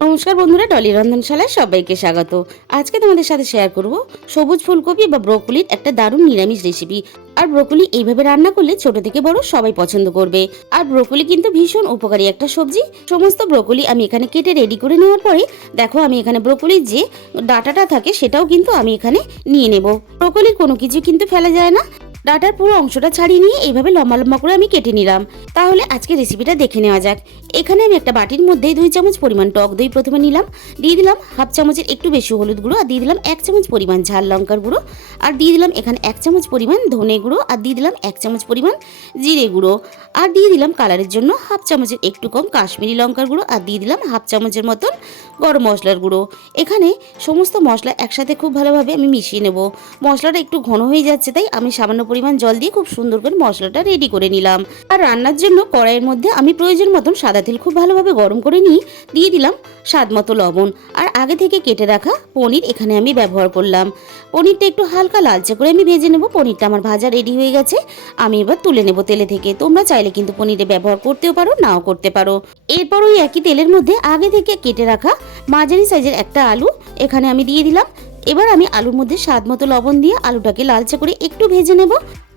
নমস্কার বন্ধুরা, ডলি রন্ধনশালায় সবাইকে স্বাগত। আজকে তোমাদের সাথে শেয়ার করব সবুজ ফুলকপি বা ব্রোকলির একটা দারুণ নিরামিষ রেসিপি। আর ব্রোকলি এইভাবে রান্না করলে ছোট থেকে বড় সবাই পছন্দ করবে। আর ব্রোকলি কিন্তু ভীষণ উপকারী একটা সবজি। সমস্ত ব্রোকলি আমি এখানে কেটে রেডি করে নেওয়ার পরে দেখো আমি এখানে ব্রোকলির যে ডাঁটাটা থাকে সেটাও কিন্তু আমি এখানে নিয়ে নেব। ব্রোকলির কোনো কিছু কিন্তু ফেলা যায় না। ডাটার পুরো অংশটা ছাড়িয়ে নিয়ে এইভাবে লম্বা লম্বা করে আমি কেটে নিলাম। তাহলে আজকে রেসিপিটা দেখে নেওয়া যাক। এখানে আমি একটা বাটির মধ্যে 2 চামচ পরিমাণ টক দই প্রথমে নিলাম, দিয়ে দিলাম হাফ চামচের একটু বেশি হলুদ গুঁড়ো, আর দিয়ে দিলাম 1 চামচ পরিমাণ ঝাল লঙ্কার গুঁড়ো, আর দিয়ে দিলাম এখানে 1 চামচ পরিমাণ ধনে গুঁড়ো, আর দিয়ে দিলাম 1 চামচ পরিমাণ জিরে গুঁড়ো, আর দিয়ে দিলাম কালারের জন্য হাফ চামচের একটু কম কাশ্মীরি লঙ্কার গুঁড়ো, আর দিয়ে দিলাম হাফ চামচের মতন গরম মশলার গুঁড়ো। এখানে সমস্ত মশলা একসাথে খুব ভালোভাবে আমি মিশিয়ে নেব। মশলাটা একটু ঘন হয়ে যাচ্ছে, তাই আমি সামান্য পরিমাণ জল দিয়ে খুব সুন্দর করে মশলাটা রেডি করে নিলাম। আর রান্নার জন্য কড়াইয়ের মধ্যে আমি প্রয়োজন মতন সাদা তেল খুব ভালোভাবে গরম করে নিয়ে দিয়ে দিলাম স্বাদ মতো লবণ, আর আগে থেকে কেটে রাখা পনির এখানে আমি ব্যবহার করলাম। পনিরটা একটু হালকা লালচে করে আমি ভেজে নেব। পনিরটা আমার ভাজা রেডি হয়ে গেছে, আমি এবার তুলে নেব তেলে থেকে। তোমরা চাইলে কিন্তু পনিরে ব্যবহার করতেও পারো, নাও করতে পারো। এরপর ওই একই তেলের মধ্যে আগে থেকে কেটে রাখা মাঝারি সাইজের একটা আলু এখানে আমি দিয়ে দিলাম। এবার আমি আলুর মধ্যে স্বাদ মতো লবণ দিয়ে আলুটাকে লালচে করে একটু ভেজে নেব।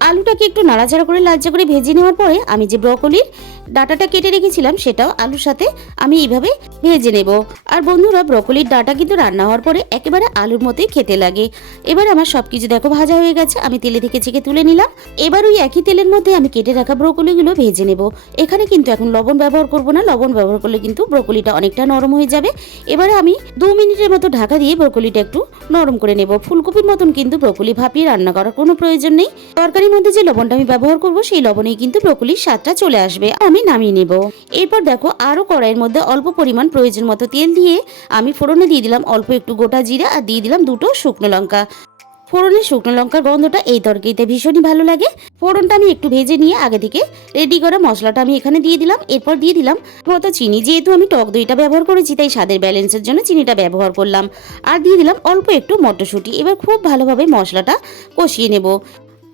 আলুটাকে একটু নাড়াচাড়া করে লালচে করে ভেজে নেওয়ার পরে আমি যে ব্রকলির ডাঁটাটা কেটে রেখেছিলাম সেটাও আলুর সাথে আমি এইভাবে ভেজে নেব। আর বন্ধুরা, ব্রকলির ডাঁটা কিন্তু রান্না হওয়ার পরে একেবারে আলুর মতোই খেতে লাগে। এবার আমার সব কিছু দেখো ভাজা হয়ে গেছে, আমি তেলে থেকে ছেঁকে তুলে নিলাম। এবার ওই একই তেলের মধ্যে আমি কেটে রাখা ব্রকলিগুলো ভেজে নেব। এখানে কিন্তু এখন লবণ ব্যবহার করব না, লবণ ব্যবহার করলে কিন্তু ব্রকলিটা অনেকটা নরম হয়ে যাবে। এবারে আমি 2 মিনিটের মতো ঢাকা দিয়ে ব্রকলিটা একটু নরম করে নেব। ফুলকপির মতন কিন্তু ব্রকলি ভাপিয়ে রান্না করার কোনো প্রয়োজন নেই। তরকারির মধ্যে যে লবণটা আমি ব্যবহার করব সেই লবণেই কিন্তু ব্রকলির স্বাদটা চলে আসবে। আমি নামিয়ে নেব। এরপর দেখো আরও কড়াইয়ের মধ্যে অল্প পরিমাণ প্রয়োজন মতো তেল দিয়ে আমি ফোড়নে দিয়ে দিলাম অল্প একটু গোটা জিরা, আর দিয়ে দিলাম 2টো শুকনো লঙ্কা। ফোড়নের শুকনো লঙ্কার গন্ধটা এই তরকারিতে ভীষণই ভালো লাগে। ফোড়নটা আমি একটু ভেজে নিয়ে আগে থেকে রেডি করা মশলাটা আমি এখানে দিয়ে দিলাম। এরপর দিয়ে দিলাম মতো চিনি, যেহেতু আমি টক দইটা ব্যবহার করেছি তাই স্বাদের ব্যালেন্সের জন্য চিনিটা ব্যবহার করলাম। আর দিয়ে দিলাম অল্প একটু মটরশুঁটি। এবার খুব ভালোভাবে মশলাটা কষিয়ে নেব।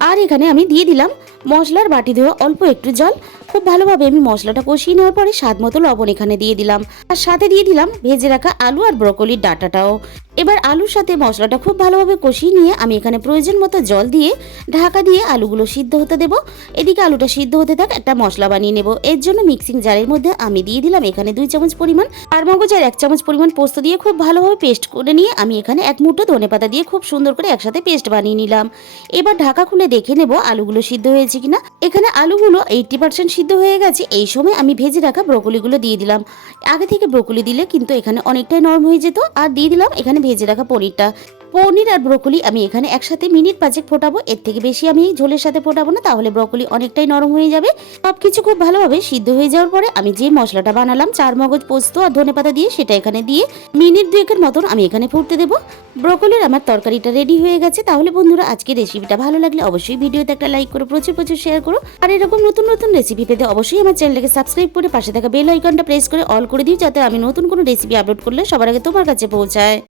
আর এখানে আমি দিয়ে দিলাম মশলার বাটি ধোয়া অল্প একটু জল। খুব ভালোভাবে আমি মশলাটা কষিয়ে নেওয়ার পরে স্বাদ মতো লবণ এখানে দিয়ে দিলাম, আর সাথে দিয়ে দিলাম ভেজে রাখা আলু আর ব্রকলির ডাঁটাটাও। এবার আলুর সাথে মশলাটা খুব ভালোভাবে কষিয়ে নিয়ে আমি এখানে প্রয়োজন মতো জল দিয়ে ঢাকা দিয়ে আলুগুলো সিদ্ধ হতে দেব। এদিকে আলুটা সিদ্ধ হতে থাক, একটা মশলা বানিয়ে নেব। এর জন্য মিক্সিং জারের মধ্যে আমি দিয়ে দিলাম এখানে 2 চামচ পরিমাণ চারমগজ আর 1 চামচ পরিমাণ পোস্ত দিয়ে খুব ভালোভাবে পেস্ট করে নিয়ে আমি এখানে 1 মুঠো ধনেপাতা দিয়ে খুব সুন্দর করে একসাথে পেস্ট বানিয়ে নিলাম। এবার ঢাকা খুলে দেখে নেব আলুগুলো সিদ্ধ হয়েছে কিনা। এখানে আলুগুলো 80% সিদ্ধ হয়ে গেছে। এই সময় আমি ভেজে রাখা ব্রকলিগুলো দিয়ে দিলাম। আগে থেকে ব্রকলি দিলে কিন্তু এখানে অনেকটাই নরম হয়ে যেত। আর দিয়ে দিলাম এখানে ভেজে রাখা পনিরটা। পনির আর ব্রকলি আমি এখানে একসাথে মিনিট 5 ফোটাবো, এর থেকে বেশি আমি ঝোলের সাথে ফোটাবো না, তাহলে ব্রকলি অনেকটাই নরম হয়ে যাবে। সবকিছু খুব ভালোভাবে সিদ্ধ হয়ে যাওয়ার পরে আমি যে মশলাটা বানালাম চারমগজ পোস্ত আর ধনেপাতা দিয়ে সেটা এখানে দিয়ে মিনিট 2 মতন আমি এখানে ফুটতে দেবো। ব্রকলির আমার তরকারিটা রেডি হয়ে গেছে। তাহলে বন্ধুরা, আজকে রেসিপিটা ভালো লাগলে অবশ্যই ভিডিওতে একটা লাইক করো, প্রচুর প্রচুর শেয়ার করো। আর এরকম নতুন নতুন রেসিপি পেতে অবশ্যই আমার চ্যানেলকে সাবস্ক্রাইব করে পাশে থাকা বেল আইকনটা প্রেস করে অল করে দিও, যাতে আমি নতুন কোনো রেসিপি আপলোড করলে সবার আগে তোমার কাছে পৌঁছায়।